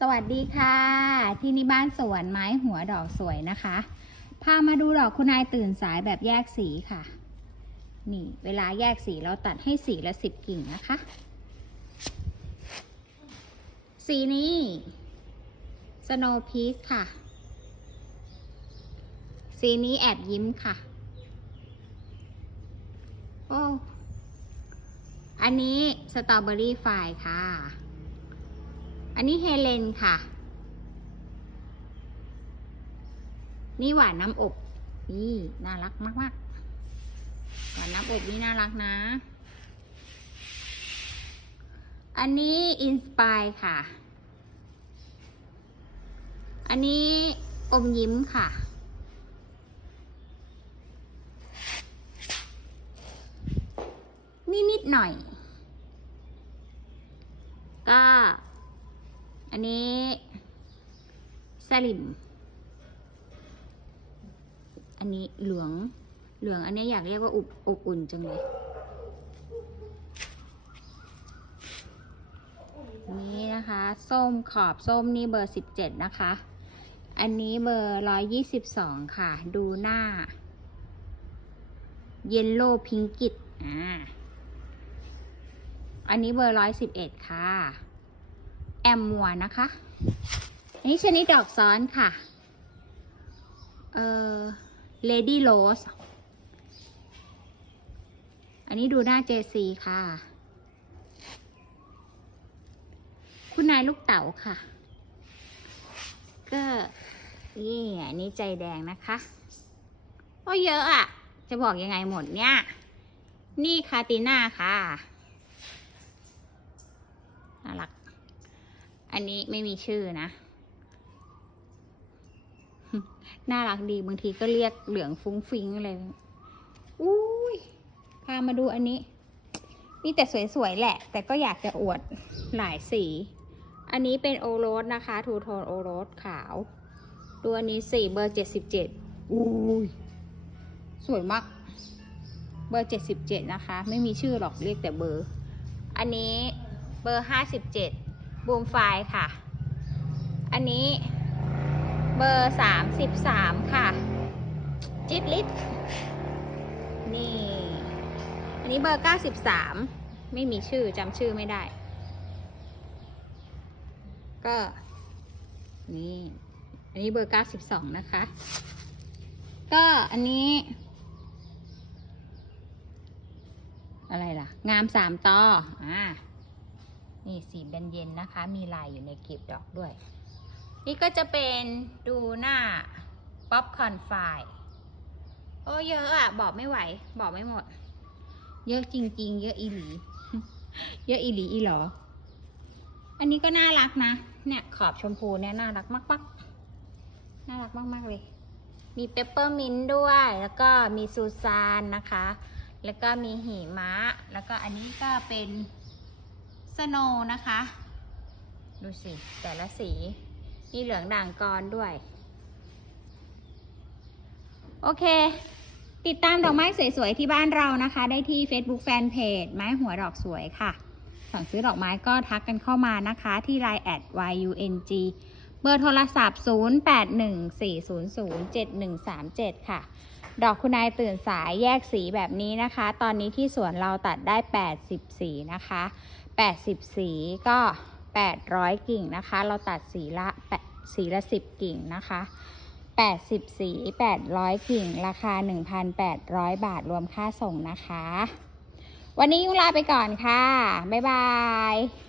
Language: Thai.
สวัสดีค่ะ ที่นี่บ้านสวนไม้หัวดอกสวยนะคะ พามาดูดอกคุณนายตื่นสายแบบแยกสีค่ะ นี่เวลาแยกสีเราตัดให้สีละสิบกิ่งนะคะ สีนี้ snow p e a c ค่ะ สีนี้แอบยิ้มค่ะ โอ้ อันนี้สตรอเบอรี่ไฟค่ะ อันนี้เฮเลนค่ะ นี่หวานน้ำอบ นี่ น่ารักมากๆหวานน้ำอบนี่น่ารักนะ อันนี้อินสปายค่ะ อันนี้อมยิ้มค่ะ นี่นิดหน่อย ก็ อันนี้สลิม อันนี้เหลือง เหลืองอันนี้อยากเรียกว่าอบอบอุ่นจังเลย นี่นะคะ ส้มขอบส้มนี่เบอร์สิบเจ็ดนะคะ อันนี้เบอร์ร้อยยี่สิบสองค่ะ ดูหน้า เยลโล่พิงกิตอ่า อันนี้เบอร์ร้อยสิบเอ็ดค่ะ แอมมัวนะคะอันนี้ชนิดดอกซ้อนค่ะ เอ่อ Lady Rose อันนี้ดูหน้าเจซีค่ะ คุณนายลูกเต๋าค่ะ ก็นี่อันนี้ใจแดงนะคะโอ้เยอะอะ จะบอกยังไงหมดเนี่ย นี่คาติน่าค่ะน่ารัก อันนี้ไม่มีชื่อนะ น่ารักดีบางทีก็เรียกเหลืองฟุ้งฟิ้งเลยอุ้ยพามาดูอันนี้ มีแต่สวยๆแหละ แต่ก็อยากจะอวดหลายสี อันนี้เป็นโอโรสนะคะ ทูโทนโอโรสขาว ตัวนี้สี่เบอร์เจ็ดสิบเจ็ดอุ้ยสวยมาก เบอร์เจ็ดสิบเจ็ดนะคะ ไม่มีชื่อหรอกเรียกแต่เบอร์ อันนี้เบอร์ห้าสิบเจ็ด บูมไฟค่ะ อันนี้เบอร์สามสิบสามค่ะ จิตลิตนี่ อันนี้เบอร์เก้าสิบสามไม่มีชื่อจำชื่อไม่ได้ ก็นี่อันนี้เบอร์เก้าสิบสองนะคะ ก็อันนี้ อะไรล่ะ งามสามต่ออ่า นี่สีเบนเย็นนะคะ มีลายอยู่ในกลีบดอกด้วย นี่ก็จะเป็นดูหน้าป๊อปคอนไฟโอ้เยอะอะบอกไม่ไหว บอกไม่หมด เยอะจริง ๆ เยอะอีหลี เยอะอีหลีอีหรออันนี้ก็น่ารักนะ เนี่ยขอบชมพูเนี่ยน่ารักมากๆ น่ารักมากๆเลย มีเปปเปอร์มินต์ด้วย แล้วก็มีซูซานนะคะ แล้วก็มีหิมะ แล้วก็อันนี้ก็เป็น สโนว์นะคะ ดูสิ แต่ละสี มีเหลืองด่างกรด้วย โอเค ติดตามดอกไม้สวยๆ ที่บ้านเรานะคะ ได้ที่ Facebook Fanpage ไม้หัวดอกสวยค่ะ สั่งซื้อดอกไม้ก็ทักกันเข้ามานะคะ ที่ Line แอด YUNG เบอร์โทรศัพท์ 0814007137 ค่ะดอกคุณนายตื่นสายแยกสีแบบนี้นะคะ ตอนนี้ที่สวนเราตัดได้ 80สีนะคะ 80 สีก็ 800 กิ่งนะคะ เราตัดสีละ8สีละ 10 กิ่งนะคะ 80 สี 800 กิ่ง ราคา 1,800 บาทรวมค่าส่งนะคะ วันนี้ยุลาไปก่อนค่ะ บ๊ายบาย